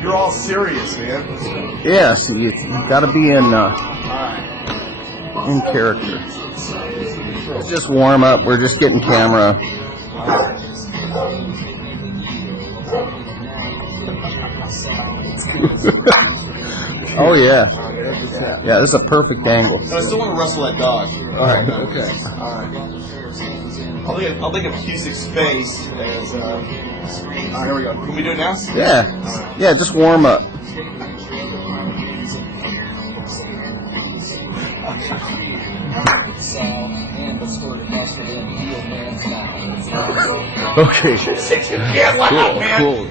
You're all serious, man. Yes, you got to be in character. It's just warm up. We're just getting camera. Oh yeah. Yeah, this is a perfect angle. I still want to wrestle that dog. All right. Okay. I'll think of Cusick's face as. Here we go. Can we do it now? Yeah. Yeah, just warm up. Okay. Cool.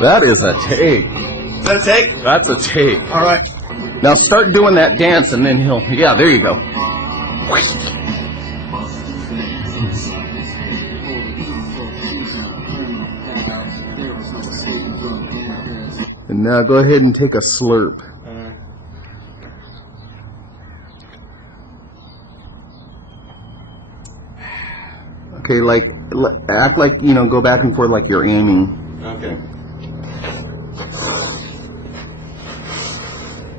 That is a take. Is that a take? That's a take. All right. Now start doing that dance, and then he'll. Yeah, there you go. And now go ahead and take a slurp. Okay, like act like go back and forth like you're aiming. Okay.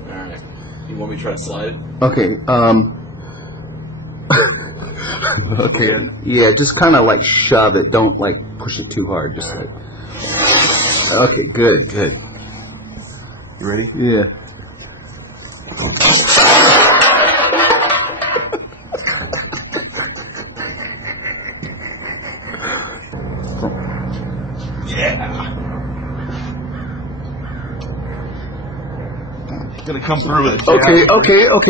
All right. You want me to try to slide it? Okay. Okay. Yeah, just kind of like shove it. Don't like push it too hard. Just like. Okay. Good. You ready? Yeah. Gonna come through with it. Okay.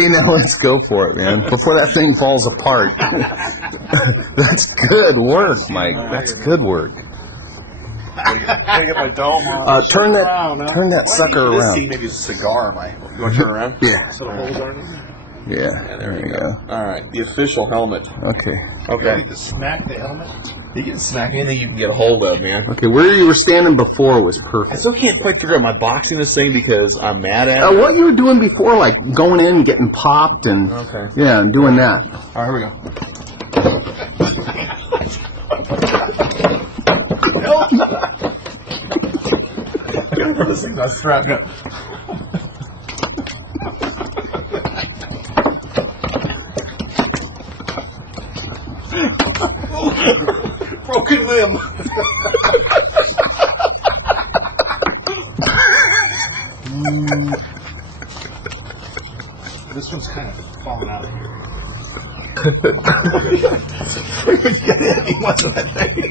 Now let's go for it, man. Before that thing falls apart. That's good work, Mike. That's good work. Get my dome on. Turn that sucker around. Maybe it's a cigar. You want to turn around? Yeah. So the holes are in it? Yeah. There you go. All right. The official helmet. Okay. You can smack the helmet. You can smack anything you can get a hold of, man. Okay, where you were standing before was perfect. I still can't quite figure out my boxing this thing because I'm mad at it. What you were doing before, like going in, getting popped, and yeah, and doing that. All right, here we go. This thing's not strapped up. Broken limb. This one's kind of falling out of here. What's that thing?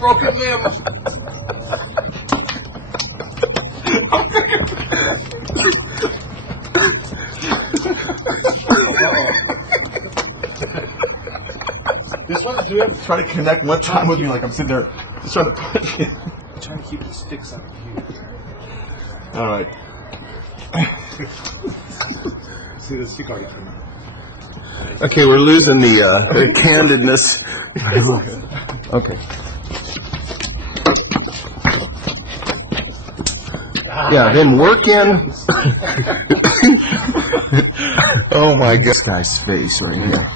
Broken limb. This one, do you have to try to connect one time with me like I'm sitting there trying to push it? I'm trying to keep the sticks up here. All right. See the stick already came out. Okay, we're losing the candidness. Okay. Yeah, then work in. Oh my God, this guy's face right here.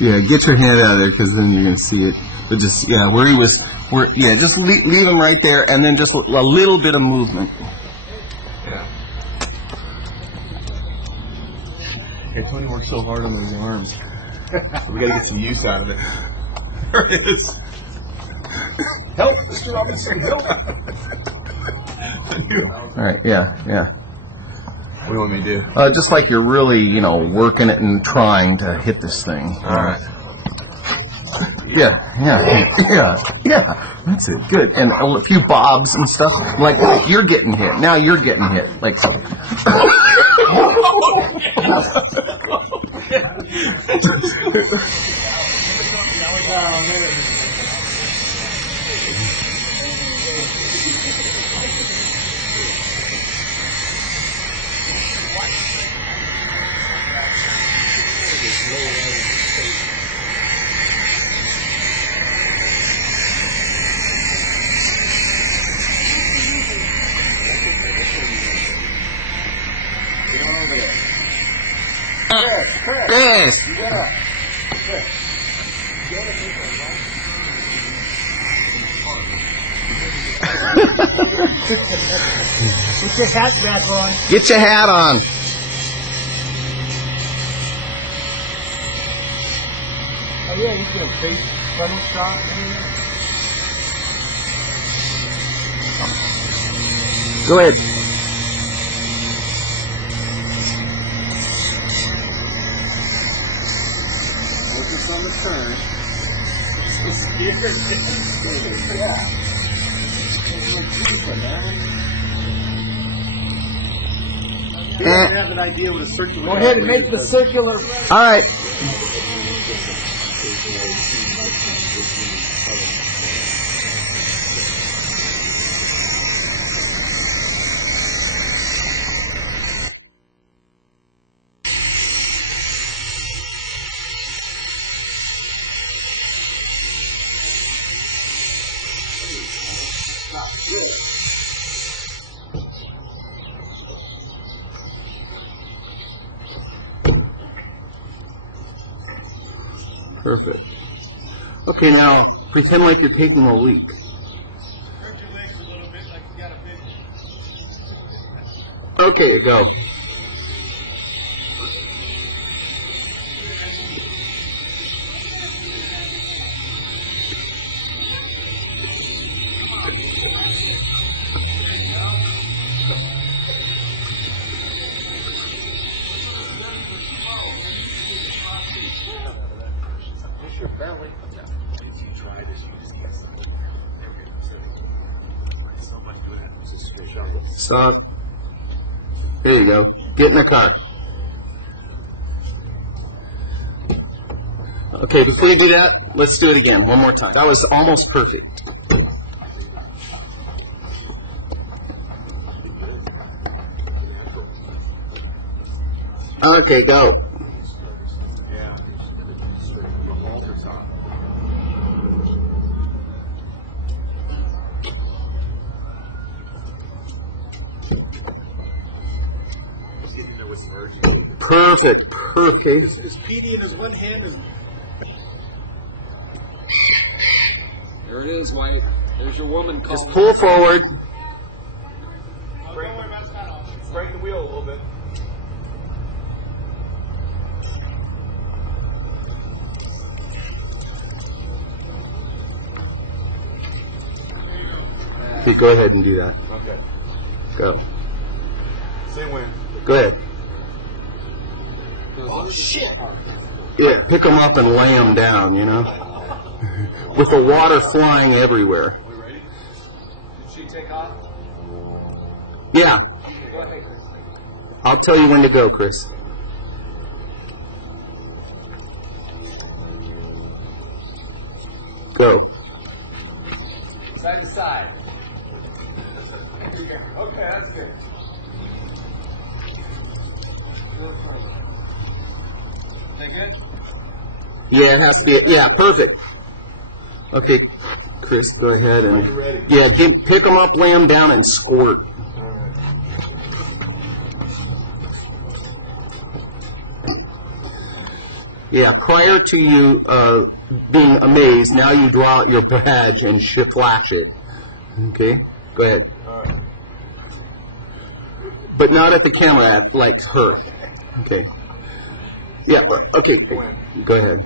Yeah, get your hand out of there because then you're gonna see it. But just where he was, just leave him right there, and then just a little bit of movement. Yeah. Hey, Tony worked so hard on those arms. So we gotta get some use out of it. There it is. Help, Mr. Robinson, help! All right, yeah. What do you want me to do? Just like you're really, working it and trying to hit this thing. All right. Yeah. That's it. Good. And a few bobs and stuff. Like you're getting hit. Now you're getting hit. Like. Yes. Get your hat back on. Get your hat on. Oh yeah, you can face frontal shot. Go ahead. Focus on the turn. I have an idea what a circular. Go ahead and make the circular. All right. Perfect. Okay, now pretend like you're taking a leak. Turn your legs a little bit like you got a finish. Okay, go. Your belly. If you try this, you just get so much good at this. Stop. There you go. Get in the car. Okay, before you do that, let's do it again. One more time. That was almost perfect. Okay, go. Yeah. The halter top. Perfect, perfect. His PD in his one hand is. There it is, White. There's your woman Just calling. pull forward. Break the wheel a little bit. Okay, go ahead and do that. Okay. Go. Say when. Go ahead. Oh shit! Yeah, pick them up and lay them down, you know? With the water flying everywhere. We ready? Did she take off? Yeah. Go ahead, Chris. I'll tell you when to go, Chris. Go. Side to side. Okay, that's good. That good? Yeah, it has to be. Yeah, perfect. Okay, Chris, go ahead Are you and. ready? Yeah, pick them up, lay them down, and squirt. Yeah, prior to you being amazed, now you draw out your badge and flash it. Okay, go ahead. Alright. But not at the camera, at like her. Okay. Yeah, okay, go ahead.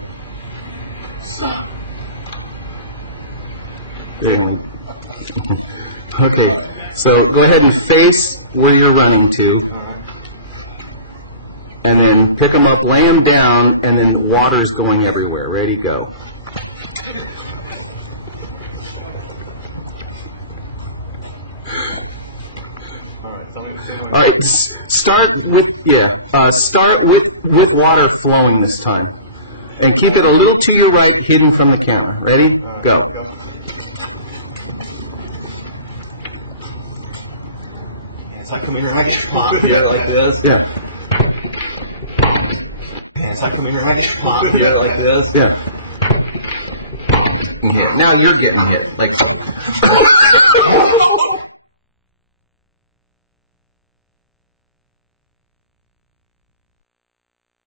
Okay, so go ahead and face where you're running to. And then pick them up, lay them down, and then water's going everywhere. Ready, go. All right, start with water flowing this time, and keep it a little to your right, hidden from the camera. Ready, go. It's like coming right pop here like this. Yeah. It's like coming right pop here like this. Yeah. Hit. Now you're getting hit. Like.